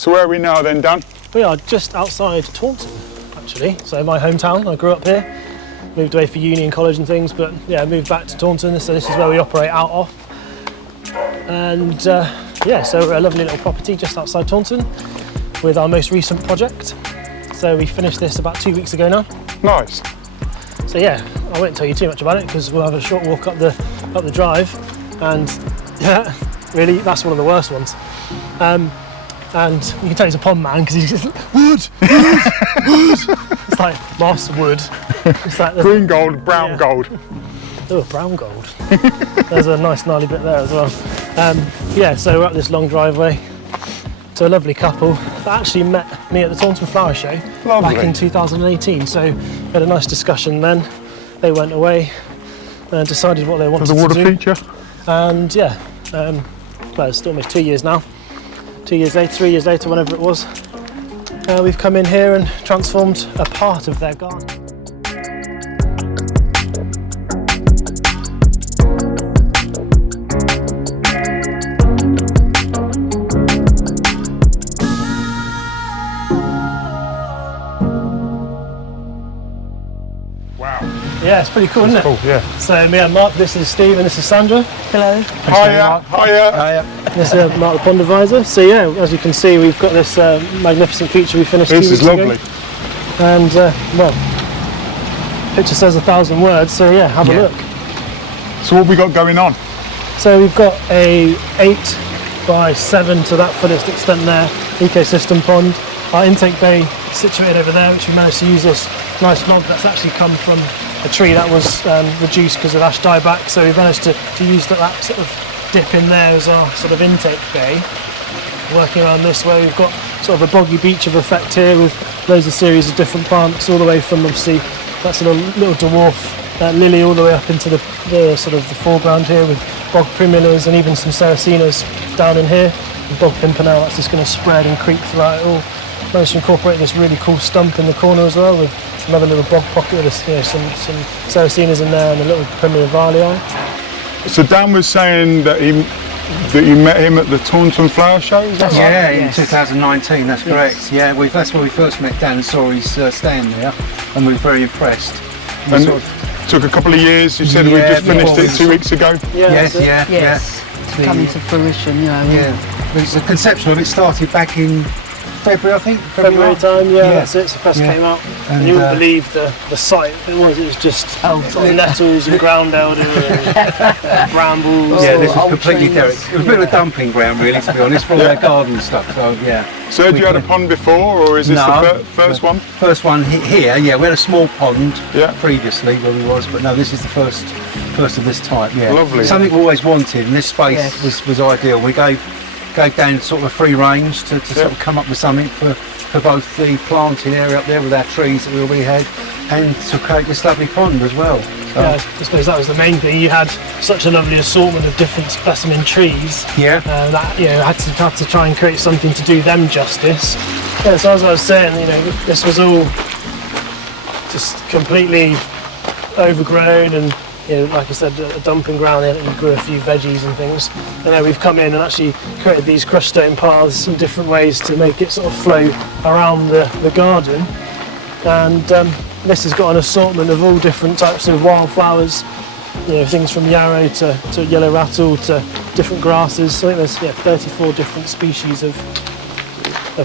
So where are we now then, Dan? We are just outside Taunton, actually. So my hometown, I grew up here, moved away for uni and college and things, but yeah, moved back to Taunton, so this is where we operate out of. And yeah, so we're a lovely little property just outside Taunton with our most recent project. So we finished this about 2 weeks ago now. Nice. So yeah, I won't tell you too much about it because we'll have a short walk up the drive, and yeah, really, that's one of the worst ones. And you can tell he's a pond man because he's just wood. It's like moss, wood. It's like green gold, brown gold. Oh, brown gold. There's a nice gnarly bit there as well. Yeah, so we're up this long driveway to a lovely couple that actually met me at the Taunton Flower Show back in 2018. So we had a nice discussion then. They went away and decided what they wanted to do. The water feature. And yeah, well, it's almost 2 years now. 2 years later, 3 years later, whenever it was, we've come in here and transformed a part of their garden. Wow. Yeah, it's pretty cool, isn't it? Cool, yeah. So me and Mark, this is Steve and this is Sandra. Hello. Hiya, hiya. This is Mark the Pond Advisor. So yeah, as you can see, we've got this magnificent feature we finished 2 weeks ago. This is lovely. And well, picture says 1,000 words, so yeah, have a look. So what we got going on? So we've got a 8x7 to that fullest extent there, ecosystem pond. Our intake bay situated over there, which we managed to use this nice log that's actually come from a tree that was reduced because of ash dieback. So we managed to use that sort of dip in there as our sort of intake bay. Working around this way, we've got sort of a boggy beach of effect here with loads of series of different plants, all the way from obviously that sort of little dwarf lily all the way up into the sort of the foreground here with bog primulas and even some sarracenias down in here. The bog pimpernel, that's just going to spread and creep throughout it all. Managed to incorporate this really cool stump in the corner as well with another little bog pocket with some sarracenias in there and a little Primula valii. So Dan was saying that you met him at the Taunton Flower Show, is that right? Yeah, in 2019, that's correct. Yeah, that's where we first met Dan and saw his stand there, and we were very impressed. And took a couple of years, you said we just finished it 2 weeks ago? Yes. Coming to fruition, Yeah, the conception of it started back in February, I think. February time, yeah, that's it. So first came out, and you wouldn't believe the sight it was. It was just sort of nettles and ground elder and brambles. Yeah, this was completely derelict. It was a bit of a dumping ground, really, to be honest, for all their garden stuff. So yeah. So had you had a pond before, or is this the first one? First one here. Yeah, we had a small pond previously where we was, but no, this is the first of this type. Yeah, lovely. Something we always wanted, and this space was ideal. We gave down sort of a free range to sort of come up with something for both the planting area up there with our trees that we already had, and to create this lovely pond as well. So, yeah, I suppose that was the main thing. You had such a lovely assortment of different specimen trees. Yeah. That had to try and create something to do them justice. Yeah, so as I was saying, this was all just completely overgrown and. Like I said, a dumping ground there that you grew a few veggies and things. And then we've come in and actually created these crushed stone paths in different ways to make it sort of flow around the garden. And this has got an assortment of all different types of wildflowers, things from yarrow to yellow rattle to different grasses. I think there's 34 different species of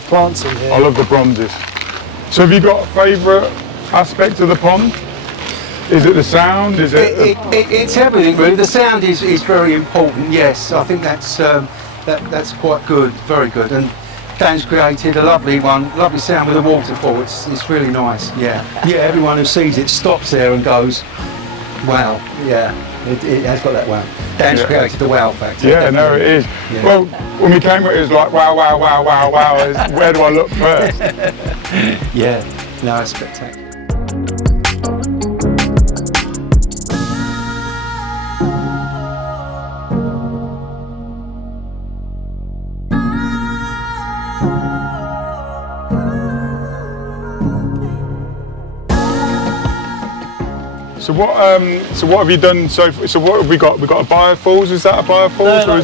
plants in here. I love the bronzes. So have you got a favourite aspect of the pond? Is it the sound? Is it? It's everything really. The sound is very important. Yes, I think that's quite good, very good. And Dan's created a lovely sound with a waterfall. It's really nice. Yeah. Everyone who sees it stops there and goes, "Wow!" Yeah, it has got that wow. Dan's created the wow factor. Yeah, no, it is. Yeah. Well, when we came, it was like wow, wow, wow, wow, wow. Where do I look first? Yeah, no, it's spectacular. So what have you done so what have we got? We've got a biofalls, is that a biofalls? No,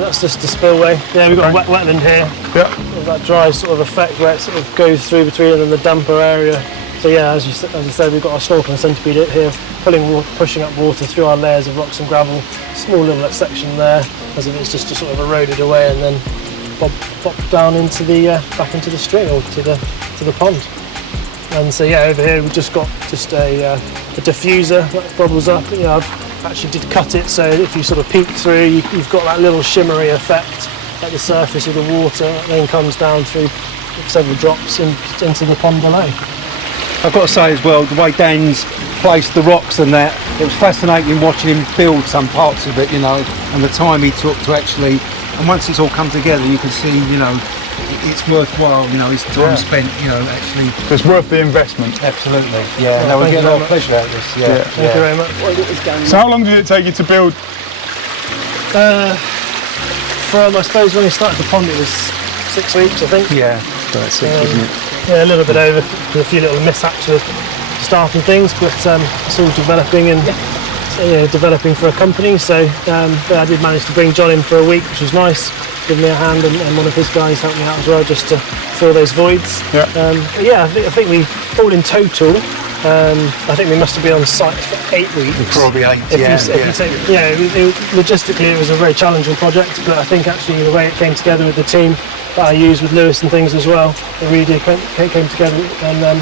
that's just a spillway. Yeah, we've got a wetland here. Yeah. of that dry sort of effect where it sort of goes through between and the damper area. So yeah, as I said, we've got our snorkel and centipede here, pushing up water through our layers of rocks and gravel. Small little section there, as if it's just sort of eroded away, and then pop down into the back into the stream or to the pond. And so yeah, over here we've just got a diffuser that bubbles up. You know, I've actually did cut it so if you sort of peek through, you've got that little shimmery effect at the surface of the water that then comes down through several drops into the pond below. I've got to say as well, the way Dan's placed the rocks and that, it was fascinating watching him build some parts of it, you know, and the time he took to actually, and once it's all come together, you can see, you know, it's worthwhile, you know, it's time spent, you know, actually. So it's worth the investment. Absolutely, yeah. No, we get a lot of pleasure out of this, yeah. Thank you very much. So how long did it take you to build? From, I suppose, when we started the pond, it was 6 weeks, I think. Yeah, that's 6, isn't it? Yeah, a little bit over, with a few little mishaps with staff and things, but it's all developing and developing for a company. So I did manage to bring John in for a week, which was nice. Give me a hand, and one of his guys helped me out as well, just to fill those voids. Yeah. But yeah, I think we all in total. I think we must have been on site for 8 weeks. Probably 8. Logistically, it was a very challenging project, but I think actually the way it came together with the team that I used with Lewis and things as well, it really did came together, and I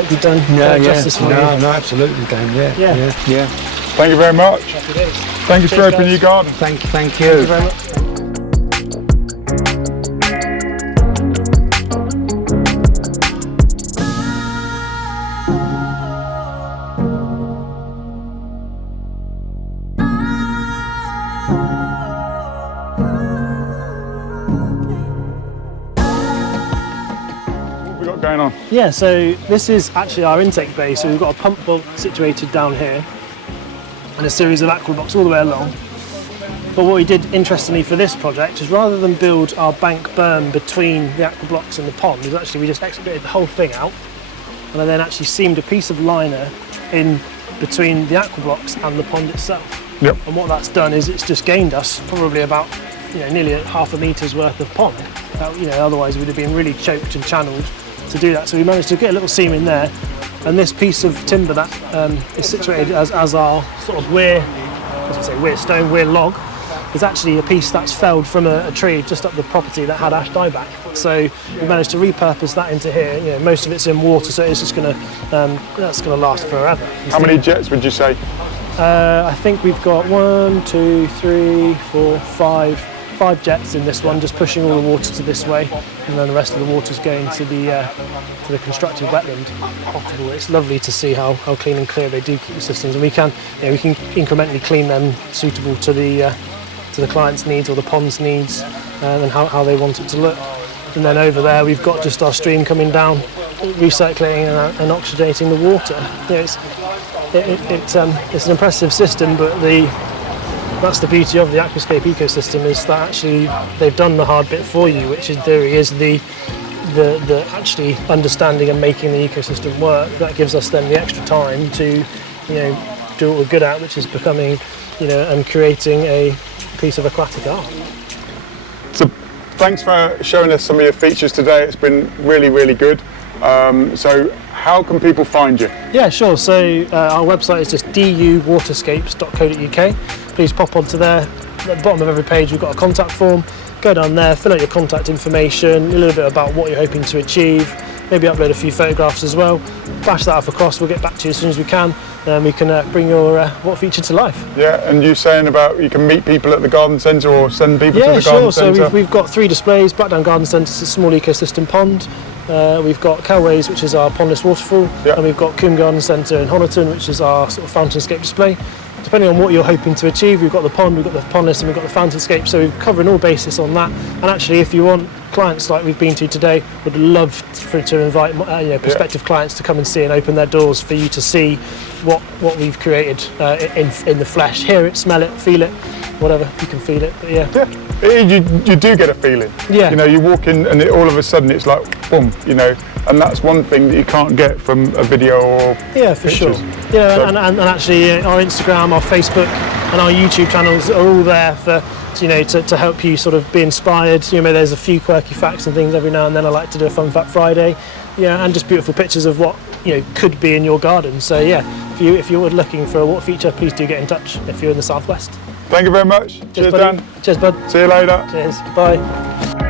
hope you've done justice for you. No, absolutely, Dan. Yeah. Thank you very much. Happy days. Thank you for opening your garden. Thank you. Thank you very much. Going on? Yeah, so this is actually our intake bay. So we've got a pump vault situated down here and a series of aqua blocks all the way along. But what we did interestingly for this project is rather than build our bank berm between the aqua blocks and the pond, is actually we just excavated the whole thing out and I then actually seamed a piece of liner in between the aqua blocks and the pond itself. Yep. And what that's done is it's just gained us probably about nearly half a metre's worth of pond. Otherwise we'd have been really choked and channeled to do that. So we managed to get a little seam in there, and this piece of timber that is situated as our sort of weir stone, weir log, is actually a piece that's felled from a tree just up the property that had ash dieback. So we managed to repurpose that into here. Most of it's in water, so it's just that's gonna last forever. How many jets would you say? I think we've got 1, 2, 3, 4, 5 jets in this one, just pushing all the water to this way, and then the rest of the water's going to the constructed wetland potable. It's lovely to see how clean and clear they do keep the systems, and we can incrementally clean them suitable to the client's needs or the pond's needs, and how they want it to look. And then over there we've got just our stream coming down, recirculating and oxygenating the water. It's an impressive system, but that's the beauty of the aquascape ecosystem, is that actually they've done the hard bit for you, which in theory is the actually understanding and making the ecosystem work. That gives us then the extra time to do what we're good at, which is becoming and creating a piece of aquatic art. So thanks for showing us some of your features today. It's been really, really good. So how can people find you? Yeah, sure. So our website is just duwaterscapes.co.uk. Please pop onto there. At the bottom of every page we've got a contact form. Go down there, fill out your contact information, a little bit about what you're hoping to achieve, maybe upload a few photographs as well. Bash that off across, we'll get back to you as soon as we can, and we can bring your what feature to life. Yeah, and you saying about you can meet people at the garden centre or send people to the garden centre? So we've got 3 displays. Blackdown Garden Centre is a small ecosystem pond. We've got Kelways, which is our pondless waterfall, and we've got Coombe Garden Centre in Honiton, which is our sort of fountainscape display. Depending on what you're hoping to achieve, we've got the pond, we've got the pondless, and we've got the fountainscape, so we're covering all bases on that. And actually, if you want clients like we've been to today, would love to invite prospective clients to come and see and open their doors for you to see what we've created in the flesh. Hear it, smell it, feel it, whatever, you can feel it, but you do get a feeling. Yeah. You walk in and all of a sudden it's like, boom, and that's one thing that you can't get from a video or for sure. And actually our Instagram, our Facebook and our YouTube channels are all there you know, to help you sort of be inspired. You know, there's a few quirky facts and things every now and then. I like to do a Fun Fact Friday, yeah, and just beautiful pictures of what, you know, could be in your garden. So yeah, if you're looking for a water feature, please do get in touch if you're in the southwest. Thank you very much. Cheers, buddy. Dan. Cheers, bud. See you later. Cheers. Bye.